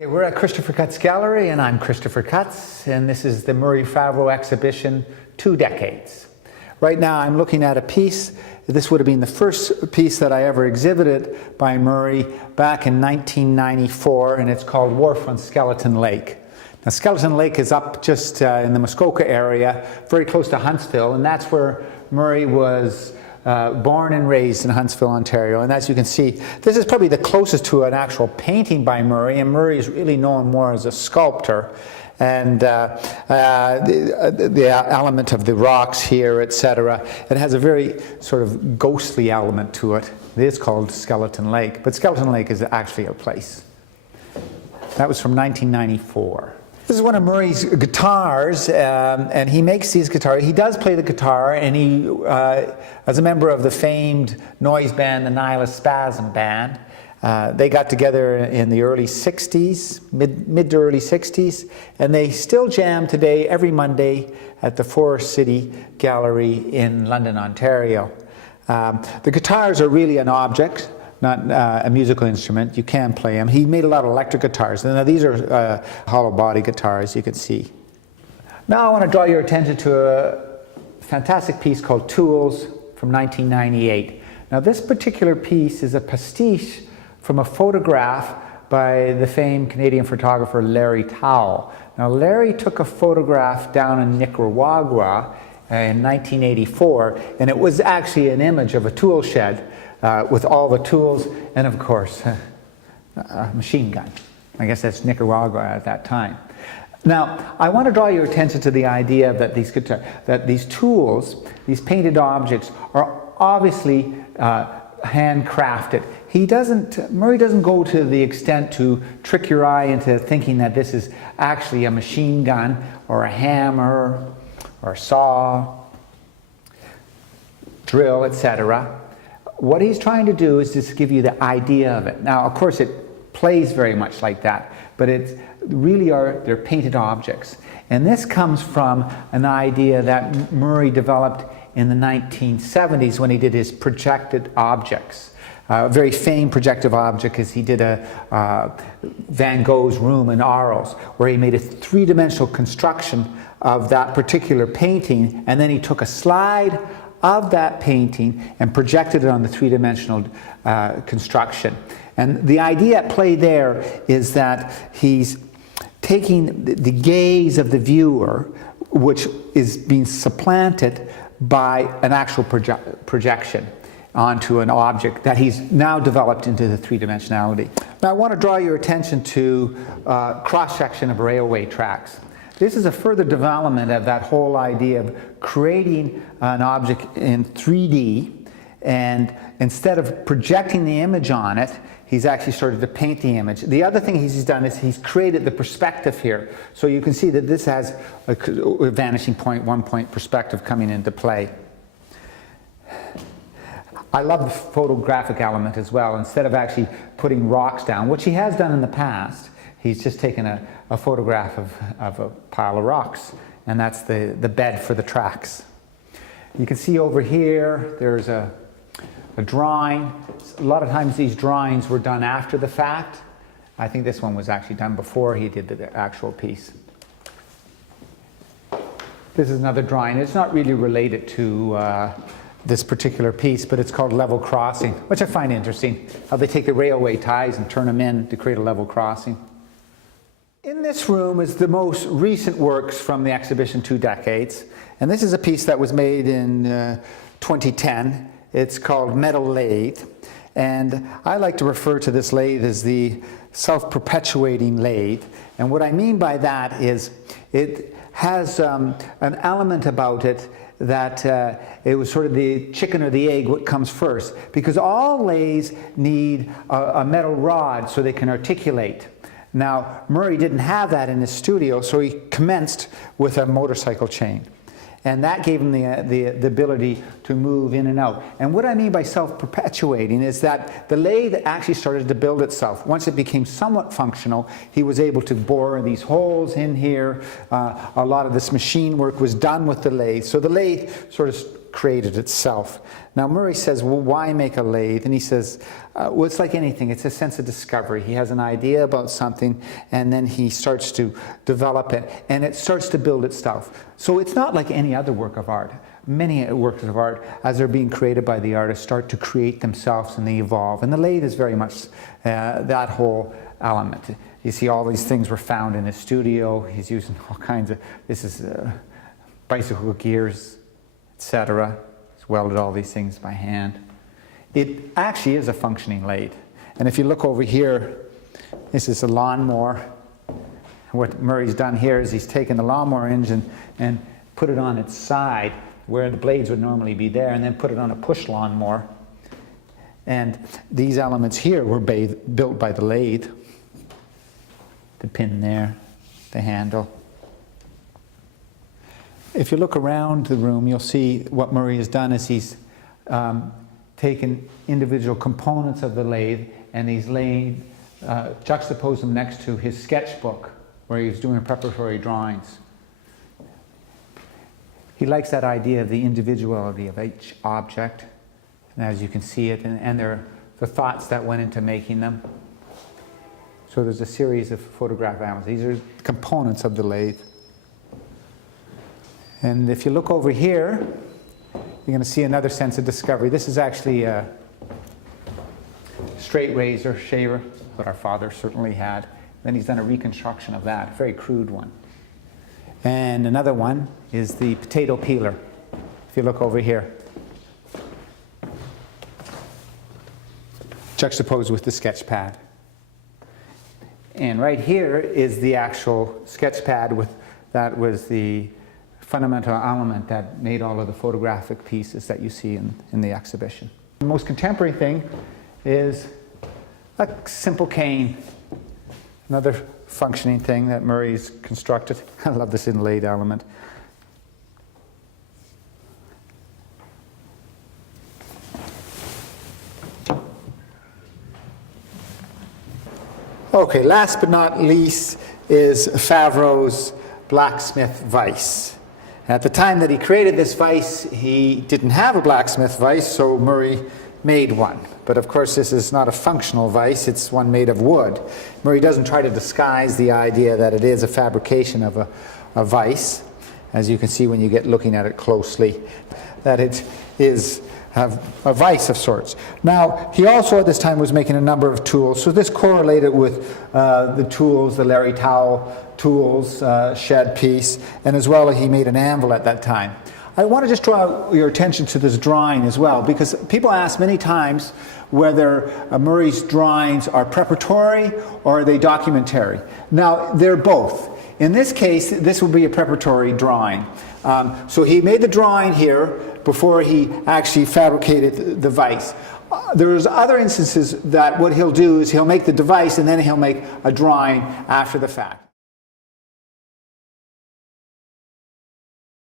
We're at Christopher Cutts Gallery, and I'm Christopher Cutts, and this is the Murry Favro exhibition, 2 Decades. Right now I'm looking at a piece. This would have been the first piece that I ever exhibited by Murray back in 1994, and it's called Wharf on Skeleton Lake. Now, Skeleton Lake is up just in the Muskoka area, very close to Huntsville, and that's where Murray was born and raised in Huntsville, Ontario. And as you can see, this is probably the closest to an actual painting by Murray, and Murray is really known more as a sculptor. And the element of the rocks here, etc., it has a very sort of ghostly element to it. It is called Skeleton Lake, but Skeleton Lake is actually a place. That was from 1994. This is one of Murray's guitars, and he makes these guitars. He does play the guitar, and he, as a member of the famed noise band, the Nihilist Spasm Band, they got together in the early 60s, mid to early 60s, and they still jam today every Monday at the Forest City Gallery in London, Ontario. The guitars are really an object, not a musical instrument. You can play them. He made a lot of electric guitars. Now these are hollow body guitars, you can see. Now I want to draw your attention to a fantastic piece called Tools from 1998. Now this particular piece is a pastiche from a photograph by the famed Canadian photographer Larry Towell. Now Larry took a photograph down in Nicaragua in 1984, and it was actually an image of a tool shed with all the tools and, of course, a machine gun. I guess that's Nicaragua at that time. Now, I want to draw your attention to the idea that these tools, these painted objects, are obviously handcrafted. Murray doesn't go to the extent to trick your eye into thinking that this is actually a machine gun or a hammer or a saw, drill, etc. What he's trying to do is just give you the idea of it. Now, of course, it plays very much like that, but they're painted objects. And this comes from an idea that Murray developed in the 1970s when he did his projected objects. A very famed projective object is he did a Van Gogh's room in Arles, where he made a 3-dimensional construction of that particular painting, and then he took a slide of that painting and projected it on the 3-dimensional construction. And the idea at play there is that he's taking the gaze of the viewer, which is being supplanted by an actual projection onto an object that he's now developed into the 3-dimensionality. Now I want to draw your attention to cross-section of railway tracks. This is a further development of that whole idea of creating an object in 3D, and instead of projecting the image on it, he's actually started to paint the image. The other thing he's done is he's created the perspective here. So you can see that this has a vanishing point, 1-point perspective coming into play. I love the photographic element as well. Instead of actually putting rocks down, which he has done in the past, he's just taken a photograph of a pile of rocks, and that's the bed for the tracks. You can see over here there's a drawing. A lot of times these drawings were done after the fact. I think this one was actually done before he did the actual piece. This is another drawing. It's not really related to this particular piece, but it's called Level Crossing, which I find interesting, how they take the railway ties and turn them in to create a level crossing. In this room is the most recent works from the exhibition 2 Decades, and this is a piece that was made in 2010. It's called Metal Lathe, and I like to refer to this lathe as the Self-Perpetuating Lathe. And what I mean by that is it has an element about it that it was sort of the chicken or the egg, what comes first, because all lathes need a metal rod so they can articulate. Now, Murray didn't have that in his studio, so he commenced with a motorcycle chain. And that gave him the ability to move in and out. And what I mean by self-perpetuating is that the lathe actually started to build itself. Once it became somewhat functional, he was able to bore these holes in here. A lot of this machine work was done with the lathe. So the lathe sort of created itself. Now Murray says, well, why make a lathe? And he says, well, it's like anything. It's a sense of discovery. He has an idea about something, and then he starts to develop it, and it starts to build itself. So it's not like any other work of art. Many works of art, as they're being created by the artist, start to create themselves and they evolve. And the lathe is very much that whole element. You see all these things were found in his studio. He's using all kinds of, this is bicycle gears, etc. He's welded all these things by hand. It actually is a functioning lathe. And if you look over here, this is a lawnmower. What Murray's done here is he's taken the lawnmower engine and put it on its side where the blades would normally be there, and then put it on a push lawnmower. And these elements here were built by the lathe. The pin there, the handle. If you look around the room, you'll see what Murray has done is he's taken individual components of the lathe and he's juxtaposed them next to his sketchbook where he was doing preparatory drawings. He likes that idea of the individuality of each object, and as you can see it, and the thoughts that went into making them. So there's a series of photograph elements. These are components of the lathe. And if you look over here, you're going to see another sense of discovery. This is actually a straight razor shaver, what our father certainly had. Then he's done a reconstruction of that, a very crude one. And another one is the potato peeler, if you look over here. Juxtaposed with the sketch pad. And right here is the actual sketch pad that was the fundamental element that made all of the photographic pieces that you see in the exhibition. The most contemporary thing is a simple cane. Another functioning thing that Murray's constructed. I love this inlaid element. Okay, last but not least is Favreau's Blacksmith vise. At the time that he created this vise, he didn't have a blacksmith vise, so Murray made one. But of course this is not a functional vise, it's one made of wood. Murray doesn't try to disguise the idea that it is a fabrication of a vise, as you can see when you get looking at it closely, that it is a vise of sorts. Now, he also at this time was making a number of tools, so this correlated with the tools, the Larry Towel tools, shed piece, and as well he made an anvil at that time. I want to just draw your attention to this drawing as well, because people ask many times whether Murray's drawings are preparatory or are they documentary. Now, they're both. In this case, this will be a preparatory drawing. So he made the drawing here before he actually fabricated the vise. There's other instances that what he'll do is he'll make the device and then he'll make a drawing after the fact.